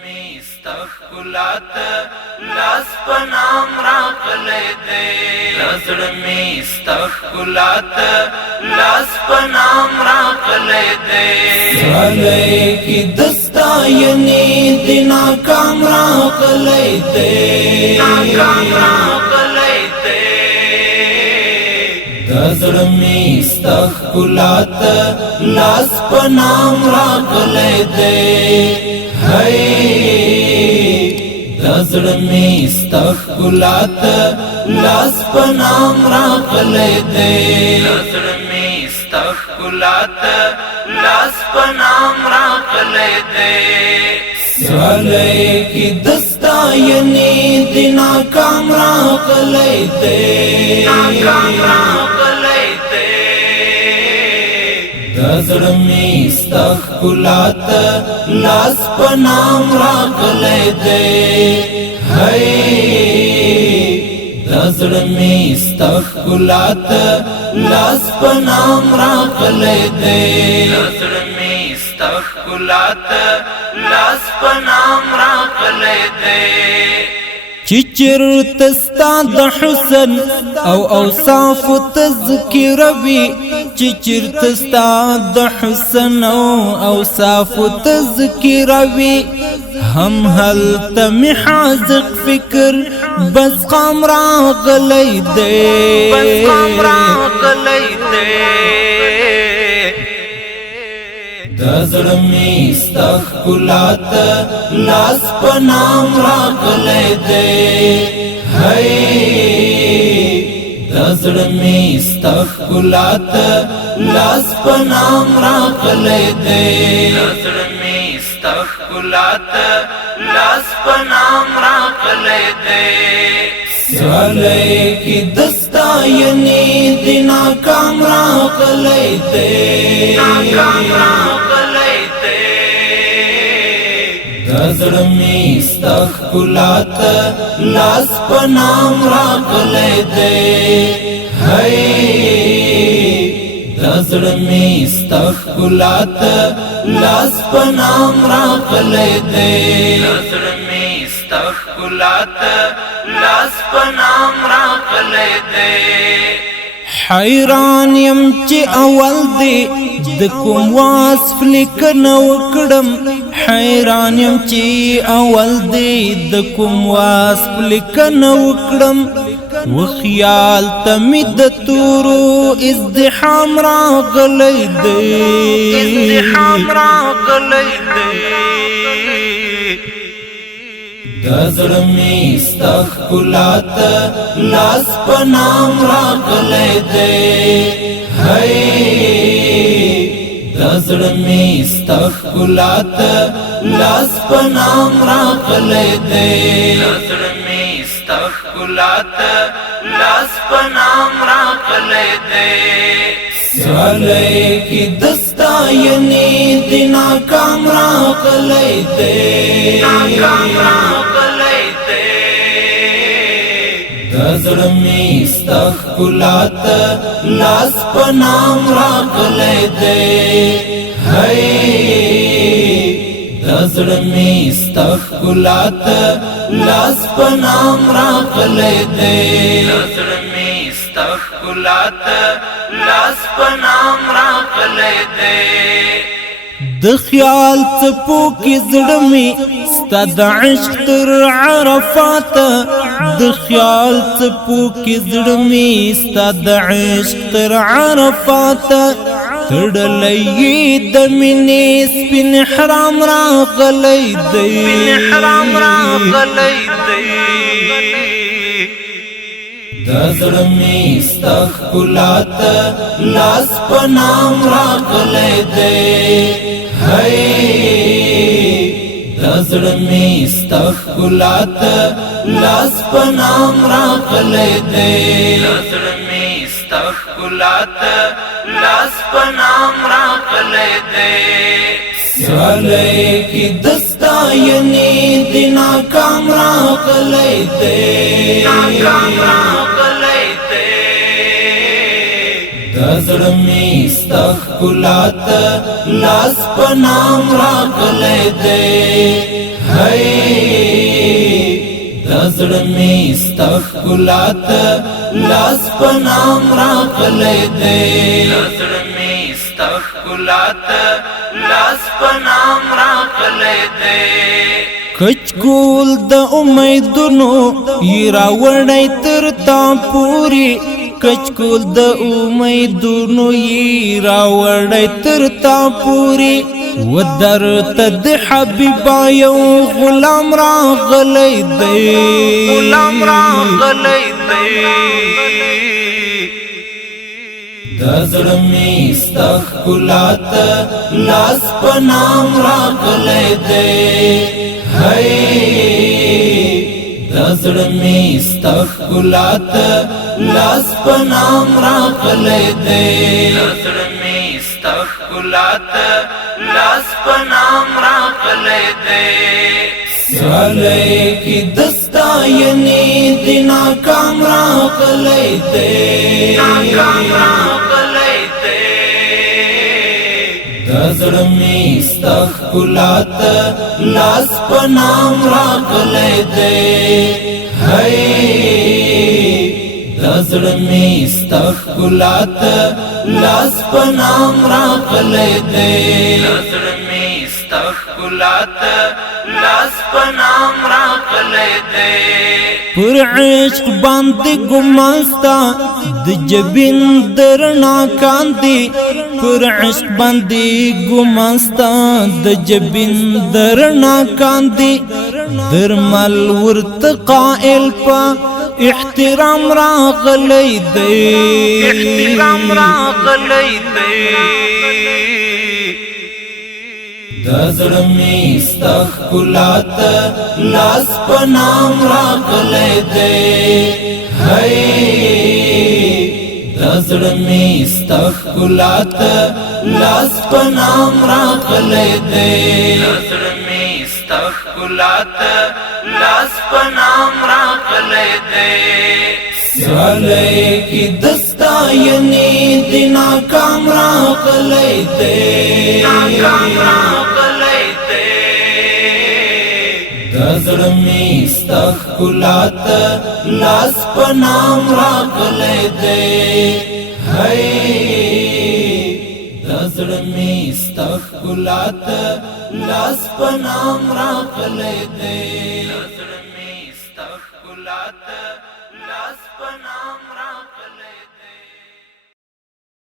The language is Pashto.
می استخلات لاس پنام راغلی دی زړه می استخلات لاس پنام راغلی دی سالی کی دستاینی دی ناکام راغلی دی ناکام راغلی دی زړه می استخلات لاس پنام راغلی دی هی زړه می استخلات لاس پنام راغلی دی زړه می استخلات لاس پنام راغلی دی سالی کی دستاینی دی ناکام راغلی دی ناکام راغلی دی زړه می استخلات لاس پنام راغلی دی هی زړه می استخلات لاس پنام راغلی دی زړه می استخلات لاس پنام راغلی دی چچر تستا د حسن او اوصاف تذکروي چچر تستا د حسن او اوصاف تذکروي هم هل تمحازق فکر بس قام راغلی دی بس قام راغلی دی زړه می استخلات لاس پنام راغلی دی هی زړه می استخلات لاس پنام راغلی دی زړه می استخلات لاس پنام راغلی دی سالی کی دستاینی دی ناکام راغلی دی ناکام راغلی دی زړه می استخلات لاس پنام راغلی دی هی زړه می استخلات لاس پنام راغلی دی زړه می استخلات لاس پنام راغلی دی حیران یم چې اول دی د کوم وصف لیکنه وکړم حیران یم چې اول دی د کوم وصف لیکنه وکړم و خیال ته مې د تورو ازدحام راغلی دی ازدحام راغلی دی زړه می استخلات لاس پنام راغلی دی هی زړه می استخلات لاس پنام راغلی دی زړه می استخلات لاس پنام راغلی دی سالی کی دستاینی دی ناکام راغلی دی ناکام راغلی دی زړه می استخلات لاس پنام راغلی دی هی زړه می استخلات لاس پنام راغلی دی زړه می استخلات لاس پنام راغلی دی د خیال څپو کې زړه می ستا د عشق تر عرفات د خیال څپو کې زړه می ستا د عشق تر عرفات تړلی د مینې سپین حرام راغلی دی سپین حرام راغلی دی زړه می استخلات لاس پنام راغلی دی هی زړه می استخلات لاس پنام راغلی دی زړه می استخلات لاس پنام راغلی دی سالی کی دستاینی دی ناکام راغلی دی ناکام راغلی دی زړه می استخلات لاس پنام راغلی دی دزړه می استخلات لاس پنام راغلی دی دزړه می استخلات لاس پنام راغلی دی کچ کول د امیدونو یرا وړی تر تا پوری کچ کول د امیدونو یرا وړی تر تا پوری ودرت د حبیبا یو غلام راغلی دی غلام راغلی دی دزړه می استخلات لاس پنام راغلی دی دزړه می استخلات لاس پنام راغلی دی دزړه می استخلات لاس پنام راغلی دی سیالی کی دستا یعنی دی ناکام راغلی دی ناکام راغلی دی دزړه می استخلات لاس پنام راغلی دی دزړه می استخلات لاس پنام راغلی دی دزړه می استخلات لاس پنام راغلی دی پر عشق باندې ګماستا د جبین درنا کاندي پر عشق باندې ګماستا د جبین درنا کاندي درمل ورت قائل پا احترام راغلی دی احترام راغلی دی دزړه می استخلات لاس پنام راغلی دی دزړه می استخلات لاس پنام راغلی دی دزړه می استخلات لاس پنام راغلی دی سیالی کی دستا یعنی دی ناکام راغلی دی ناکام راغلی دی دزړه می استخلات لاس پنام راغلی دی دزړه می استخلات لاس پنام راغلی دی